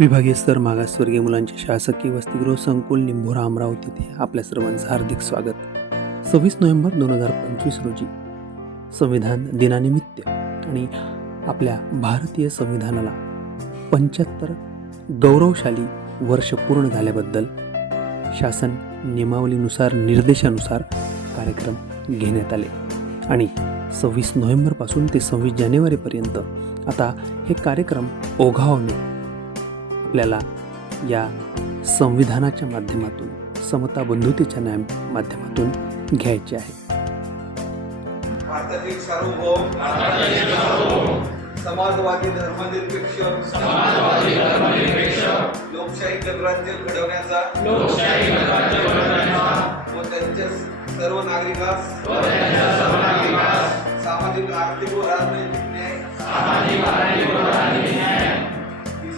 विभागीय स्तर मागासवर्गीय मुलांचे शासकीय वसतिगृह संकुल निंभोरा अमरावती येथे आपल्या सर्वांचं हार्दिक स्वागत. सव्वीस नोव्हेंबर दोन हजार पंचवीस रोजी. संविधान दिनानिमित्त आणि आपल्या भारतीय संविधानाला पंच्याहत्तर गौरवशाली वर्ष पूर्ण झाल्याबद्दल शासन नियमावलीनुसार निर्देशानुसार कार्यक्रम घेण्यात आले. आणि सव्वीस नोव्हेंबरपासून ते सव्वीस जानेवारीपर्यंत आता हे कार्यक्रम ओघावणे आपल्याला या संविधानाच्या माध्यमातून समता बंधुतेच्या न्याय माध्यमातून घ्यायचे आहे. भारतातील सार्वभौम समाजवादी धर्मनिरपेक्ष लोकशाही गणराज्य घडवण्याचा व त्यांच्या सर्व नागरिकास सामाजिक आर्थिक व राजनैतिक न्याय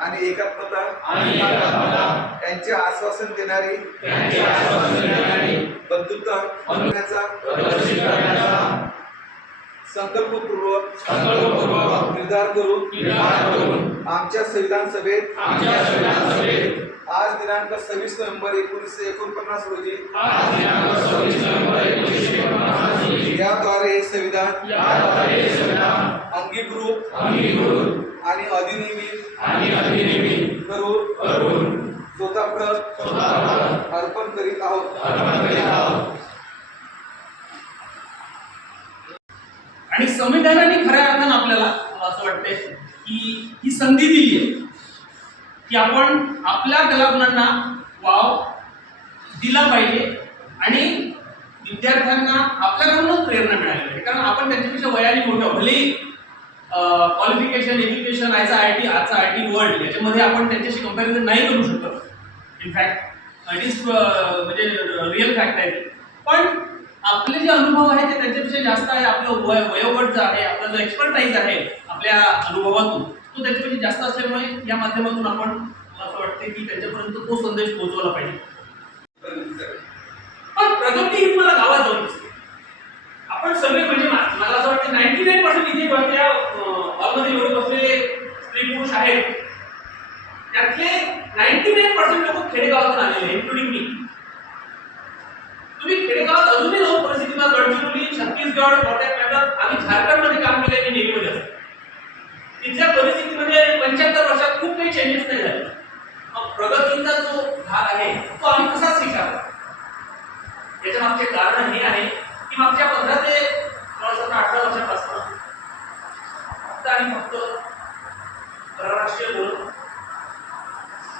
आणि एकात्मता. यांचे आश्वासन देणारी. बंधुता संकल्पपूर्वक. निर्धार करून. आमच्या संविधान सभेत. आज दिनांक सव्वीस नोव्हेंबर एकोणीसशे एकोणपन्नास रोजी. याद्वारे हे संविधान अंगीकृत आणि अधिनियमित करून स्वतःप्रत अर्पण करीत आहोत. आणि संविधानाने खऱ्या अर्थानं आपल्याला असं वाटतंय की ही संधी दिली आहे. की आपण आपल्या कलागुणांना वाव दिला पाहिजे आणि विद्यार्थ्यांना आपल्याकडूनच प्रेरणा मिळाली पाहिजे. कारण आपण त्यांच्यापेक्षा वयाने मोठं भले क्वालिफिकेशन एज्युकेशन आयचा आय टी आजचा आय टी वर्ल्ड याच्यामध्ये आपण त्यांच्याशी कंपॅरिझन नाही करू शकत. इनफॅक्ट इट इज म्हणजे रिअल फॅक्ट आहे. पण आपले जे अनुभव आहे ते त्यांच्यापेक्षा जास्त आहे. आपलं वय वयोगट जो आहे आपला जो एक्सपर्टाईज आहे आपल्या अनुभवातून. तो त्याच्यामध्ये म्हणजे जास्त असल्यामुळे या माध्यमातून आपण मला असं वाटते की त्यांच्यापर्यंत तो संदेश पोहोचवला पाहिजे. पण प्रगती ही मला गावात जाऊन दिसते. आपण सगळे म्हणजे मला असं वाटतं नाईन्टी नाईन पर्सेंट इथे बसल्या हॉलमध्ये येऊन बसलेले स्त्री पुरुष आहेत. त्यातले नाईन्टी नाईन पर्सेंट लोक खेडेगावातून आलेले इन्क्लुडिंग मी. तुम्ही खेडेगावात अजूनही जाऊन परिस्थितीला Gadchiroli Chhattisgarh for that matter आम्ही झारखंडमध्ये काम केले आणि नेव्हीमध्ये असतो. तिथल्या परिस्थितीमध्ये पंच्याहत्तर वर्षात खूप काही चेंजेस नाही झाले. मग प्रगतीचा जो भाग आहे तो आम्ही कसा स्वीकारला याच्या मागचे कारण हे आहे की मागच्या पंधरा ते अठरा वर्षापासून फक्त आणि फक्त परराष्ट्रीय धोरण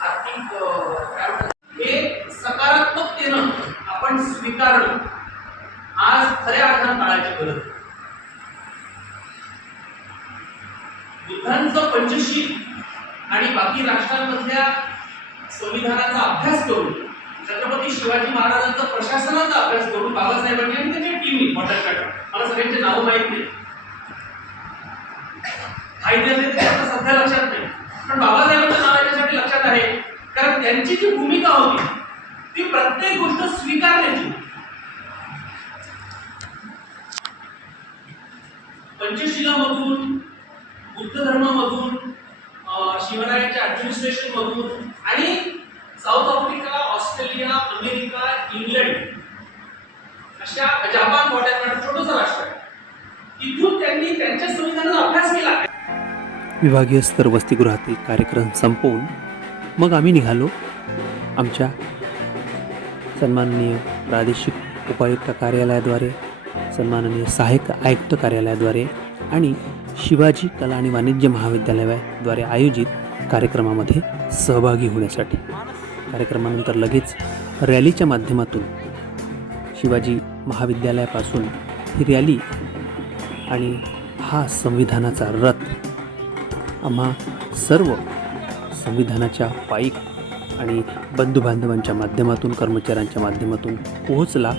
आर्थिक अं, काय म्हणतात, हे सकारात्मकतेनं आपण स्वीकारलं आज खऱ्या अर्थानं काळाची गरज आहे. बुद्धांचं पंचशील आणि बाकी राष्ट्रांमधल्या संविधानाचा अभ्यास करून छत्रपती शिवाजी महाराजांचा प्रशासनाचा अभ्यास करून बाबासाहेबांनी आणि त्याच्या टीमनी मॉडल मला सगळ्यांचे नावं माहीत नाही. माहिती आता सध्या लक्षात नाही. पण बाबासाहेबांचं नाव याच्यासाठी लक्षात आहे. कारण त्यांची जी भूमिका होती ती प्रत्येक गोष्ट स्वीकारण्याची. पंचशिलामधून बुद्ध धर्मामधून शिवरायांच्या ऍडमिनिस्ट्रेशन मधून आणि South Africa Australia America England अशा जपान मोठ्या छोटंसं राष्ट्र आहे. तिथून त्यांनी त्यांच्या संविधानाचा अभ्यास केला विभागीय स्तर वसतिगृहातील कार्यक्रम संपवून मग आम्ही निघालो. आमच्या सन्माननीय प्रादेशिक उपायुक्त कार्यालयाद्वारे सन्माननीय सहाय्यक आयुक्त कार्यालयाद्वारे आणि शिवाजी कला आणि वाणिज्य महाविद्यालयाद्वारे आयोजित कार्यक्रमामध्ये सहभागी होण्यासाठी. कार्यक्रमानंतर लगेच रॅलीच्या माध्यमातून शिवाजी महाविद्यालयापासून ही रॅली आणि हा संविधानाचा रथ आम्हा सर्व संविधानाच्या पाईक आणि बंधुबांधवांच्या माध्यमातून कर्मचाऱ्यांच्या माध्यमातून पोहोचला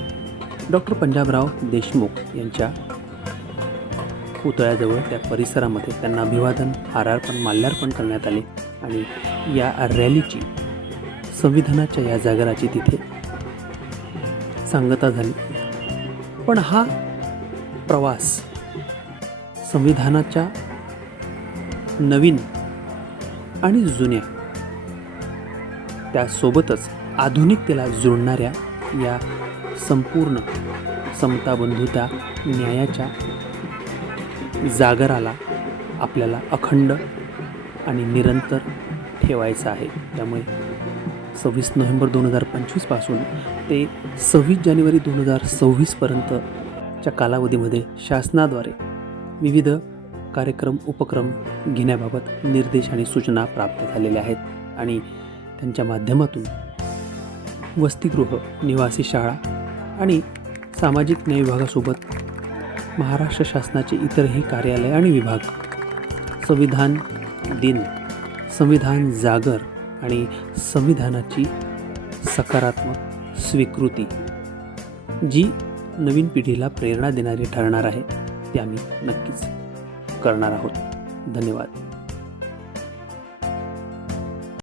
डॉक्टर पंजाबराव देशमुख यांच्या पुतळ्याजवळ त्या परिसरामध्ये त्यांना अभिवादन हारार्पण माल्यार्पण करण्यात आले आणि या रॅलीची संविधानाच्या या जागराची तिथे सांगता झाली. पण हा प्रवास संविधानाच्या नवीन आणि जुन्या त्यासोबतच आधुनिकतेला जुळणाऱ्या या संपूर्ण समता बंधुता न्यायाच्या जागराला आपल्याला अखंड आणि निरंतर ठेवायचा आहे. त्यामुळे सव्वीस नोव्हेंबर दोन हजार पंचवीसपासून ते सव्वीस जानेवारी दोन हजार सव्वीसपर्यंतच्या कालावधीमध्ये शासनाद्वारे विविध कार्यक्रम उपक्रम घेण्याबाबत निर्देश आणि सूचना प्राप्त झालेल्या आहेत आणि त्यांच्या माध्यमातून वसतिगृह निवासी शाळा आणि सामाजिक न्याय विभागासोबत महाराष्ट्र शासनाचे इतरही कार्यालय आणि विभाग. संविधान दिन संविधान जागर आणि संविधानाची सकारात्मक स्वीकृती. जी नवीन पिढीला प्रेरणा देणारी ठरणार आहे ते आम्ही नक्कीच करणार आहोत. धन्यवाद.